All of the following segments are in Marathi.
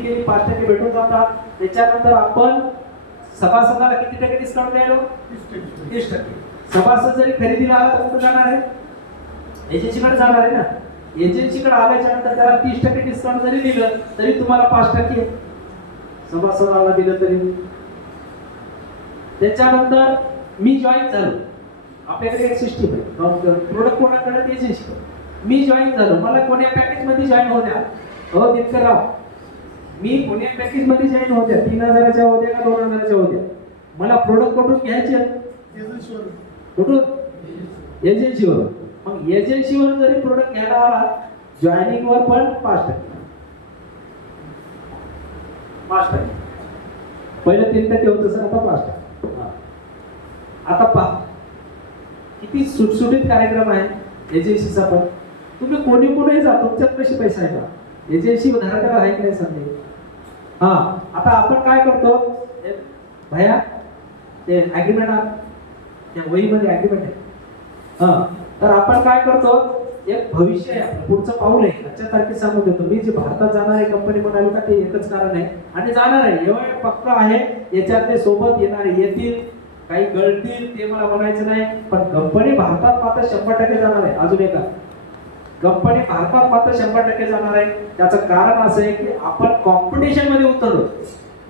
खरेदी केली 5% भेटून जातात. त्याच्यानंतर आपण सभासदाला किती टक्के डिस्काउंट द्यायलो? 30%. सभासद जरी खरेदीला आला तर कुठे जाणार आहे? एजन्सीकडे जाणार आहे ना. एजन्सीकडे आल्याच्या नंतर त्याला 30% डिस्काउंट जरी दिलं तरी तुम्हाला 5% सभासदाला दिलं तरी. त्याच्यानंतर मी जॉईन झालो, आपल्याकडे एक सिस्टीम आहे प्रोडक्ट कोणाकडे? एजन्सीकडे. मी जॉईन झालो, मला कोण्या पॅकेज मध्ये जॉईन होऊ द्या? हो दिनकरराव, मी कोण्या पॅकेज मध्ये जॉईन होऊ द्या? 3000च्या होऊ द्या का 2000च्या होऊ द्या? मला प्रोडक्ट कुठून घ्यायचे? कुठून? एजन्सीवर. मग एजन्सीवर जरी प्रोडक्ट घ्यायला आला जॉईनिंग वर पण 5%. पहिलं 3% होतं सर, आता 5%. आता पहा किती सुटसुटीत कार्यक्रम आहे एजन्सीचा. पण तुम्ही कोणी जा, तुमच्यात कशी पैसा आहे का? एजन्सी धारकाला आहे की नाही सांगते. हा, आता आपण काय करतो भैया, ते ऍग्रीमेंट त्या वहीमध्ये ऍग्रीमेंट आहे. हा, तर आपण काय करतो, एक भविष्य आहे आपलं, पुढचं पाऊल आहे. आजच्या तारखेत सांगू देतो मी, जे भारतात जाणार आहे कंपनी म्हणालो का ते एकच कारण आहे आणि जाणार आहे एवढं पक्क आहे. याच्यातले सोबत येणारे येतील, काही गळतील ते मला म्हणायचं नाही, पण कंपनी भारतात मात्र 100% जाणार आहे. अजून एका कंपनी भारतात मात्र 100% जाणार आहे. त्याचं कारण असं आहे की आपण कॉम्पिटिशन मध्ये उतरलो.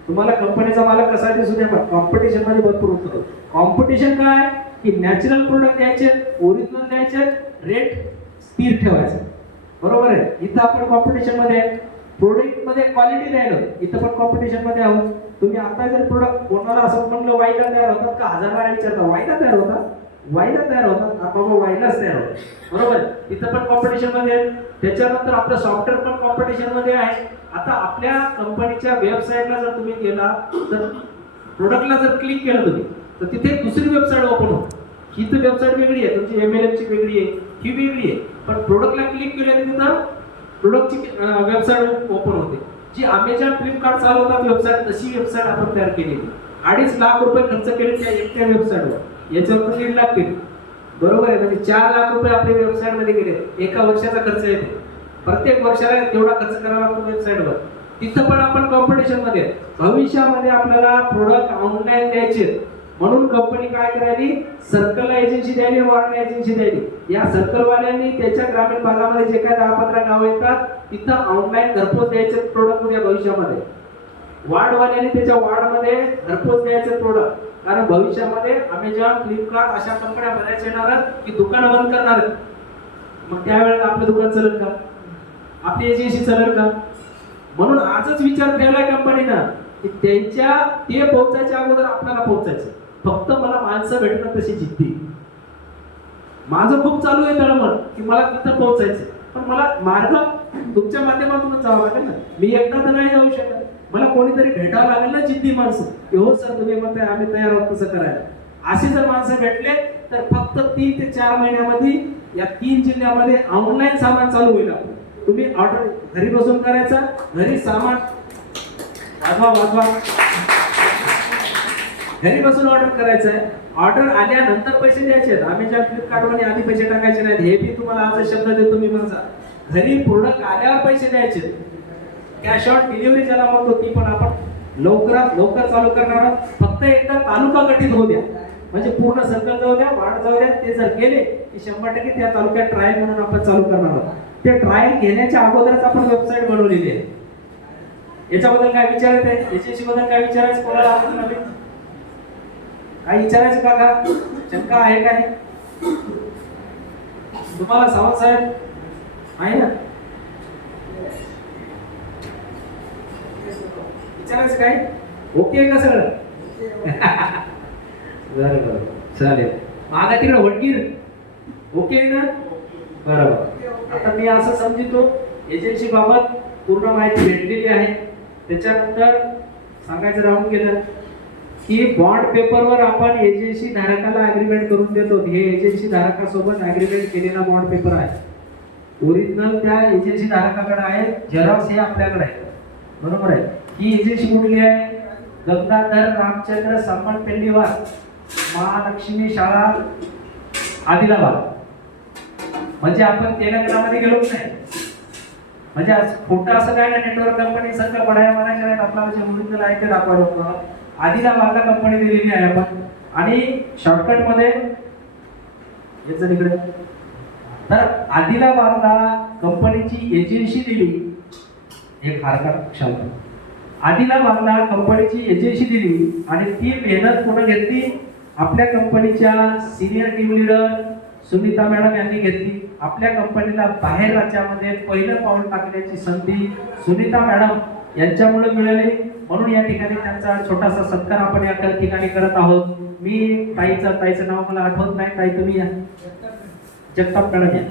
तुम्हाला कंपनीचा मालक कसा दिसू द्या, पण कॉम्पिटिशन मध्ये भरपूर उतरलो. कॉम्पिटिशन काय की नॅचरल प्रोडक्ट द्यायचे, ओरिजिनल द्यायचे, रेट स्थिर ठेवायचं. बरोबर आहे. इथं आपण कॉम्पिटिशन मध्ये आहे, प्रोडक्ट मध्ये क्वालिटी द्यायला, इथं पण कॉम्पिटिशन मध्ये आहोत. तुम्ही आता जर प्रोडक्ट कोणाला असं म्हणलं वाईला तयार होतात का, 1000 वेळा विचारता वाईला तयार होतात, वाईला तयार होतात, आपण वाईलाच तयार होतात. बरोबर. इथं पण कॉम्पिटिशन मध्ये आहे. त्याच्यानंतर आपलं सॉफ्टवेअर पण कॉम्पिटिशन मध्ये आहे. आता आपल्या कंपनीच्या वेबसाईटला जर तुम्ही गेला तर प्रोडक्टला जर क्लिक केलं तुम्ही तर तिथे दुसरी वेबसाईट ओपन होते. ही तर वेबसाईट वेगळी आहे, तुमची MLM ची वेगळी आहे, ही वेगळी आहे. पण प्रोडक्टला क्लिक केलं की तिथं प्रोडक्टची वेबसाईट ओपन होते. जी अमेझॉन फ्लिपकार्ट चालवतात वेबसाईट, तशी वेबसाईट आपण तयार केलेली. 2.5 लाख रुपये खर्च केले त्या एकट्या वेबसाईटवर, याच्यावर 1.5 लाख केले. बरोबर आहे. म्हणजे 4 लाख रुपये आपल्या वेबसाईट मध्ये गेले. एका वर्षाचा खर्च येते, प्रत्येक वर्षाला तेवढा खर्च करावा लागतो वेबसाईटवर. तिथं पण आपण कॉम्पिटिशन मध्ये. भविष्यामध्ये आपल्याला प्रोडक्ट ऑनलाईन द्यायचे म्हणून कंपनी काय करायली, सर्कलला एजन्सी द्यायली, वॉर्डला एजन्सी द्यायली. या सर्कलवाल्यांनी त्याच्या ग्रामीण भागामध्ये जे काय 10-15 गाव येतात तिथं ऑनलाईन घरपोच द्यायचे प्रोडक्ट उद्या भविष्यामध्ये. वार्डवाल्यांनी त्याच्या वार्डमध्ये घरपोच द्यायचे प्रोडक्ट. कारण भविष्यामध्ये अमेझॉन, फ्लिपकार्ट अशा कंपन्या बऱ्याच येणार आहेत की दुकानं बंद करणार आहेत. मग त्यावेळेला आपलं दुकान चालेल का, आपली एजन्सी चालेल का? म्हणून आजच विचार केलाय कंपनीनं की त्यांच्या ते पोहोचायच्या अगोदर आपल्याला पोहोचायचं. फक्त मला माणसं भेटणार तशी जिद्दी. माझं खूप चालू आहे तळमळ की मला तिथं पोहोचायचं, पण मला मार्ग तुमच्या माध्यमातूनच जावं लागेल ना. मी एकटा तर नाही जाऊ शकत, मला कोणीतरी भेटावं लागेल ना, जिद्दी माणसं. हो सर तुम्ही म्हणताय आम्ही तयार आहोत तसं करायला. असे जर माणसं भेटले तर फक्त 3 ते 4 महिन्यामध्ये या 3 जिल्ह्यामध्ये ऑनलाईन सामान चालू होईल. तुम्ही ऑर्डर घरी बसून करायचा, घरी सामान वाजवा घरी बसून ऑर्डर करायचं आहे. ऑर्डर आल्यानंतर पैसे द्यायचे आहेत. अमेझॉन, फ्लिपकार्ट मध्ये आधी पैसे टाकायचे नाहीत. हे बी तुम्हाला आज शब्द देतो मी माझा. घरी प्रोडक्ट आल्यावर पैसे द्यायचे. कॅश ऑन डिलिव्हरी ज्याला म्हणतो ती पण आपण लवकरात लवकर चालू करणार आहोत. फक्त एकदा तालुका गठीत होऊ द्या, म्हणजे पूर्ण सर्कल जाऊ द्या, वार्ड जाऊ द्या. ते जर गेले की 100% त्या तालुक्यात ट्रायल म्हणून आपण चालू करणार आहोत. ते ट्रायल घेण्याच्या अगोदरच आपण वेबसाईट बनवलेली आहे. याच्याबद्दल काय विचारायचं आहे, एजन्सी बद्दल काय विचारायचं, कोणाला काय विचारायचं काका, शंका आहे काय तुम्हाला? सावंत साहेब आहे ना, विचारायचं काय? ओके का सगळं? बरं चालेल. मागा तिकडे वडगीर ओके ना? बरोबर. आता मी असं समजतो एजन्सी बाबत पूर्ण माहिती भेटलेली आहे. त्याच्यानंतर सांगायचं राहून गेलं की बॉन्ड पेपरवर आपण एजन्सी धारकाला अग्रीमेंट करून देतो. हे एजन्सी धारकासोबत अग्रीमेंट केलेला बॉन्ड पेपर आहे. ओरिजिनल त्या एजन्सी धारकाकडे आहे, झेरॉक्स हे आपल्याकडे आहे. बरोबर आहे. ही एजन्सी कुठली आहे? गंगाधर रामचंद्र सामंत पेंडीवार, महालक्ष्मी शाळा, आदिलाबाद. म्हणजे आपण तेलंगणामध्ये गेलोच नाही. म्हणजे आज खोटं असं काय नाही, नेटवर्क कंपनी सगळं बढाया मारायच्या आहेत, आपल्याला जे ओरिजिनल आहे ते दाखवायला होतं. आदिलाबादला कंपनी दिलेली आहे आपण, आणि शॉर्टकट मध्ये याचं इकडे, तर आदिलाबादला कंपनीची एजन्सी दिली, एक फारकार शब्द, आदिलाबादला कंपनीची एजन्सी दिली आणि ती मेहनत पुढे घेतली. आपल्या कंपनीच्या senior team leader Sunita madam यांनी घेतली. आपल्या कंपनीला बाहेर राज्यामध्ये पहिलं पाऊल टाकण्याची संधी सुनीता मॅडम यांच्यामुळे मिळाली. म्हणून या ठिकाणी त्यांचा छोटासा सत्कार आपण या ठिकाणी करत आहोत. मी ताईचं नाव मला आठवत नाही, ताई तुम्ही या, जगताप मॅडम या.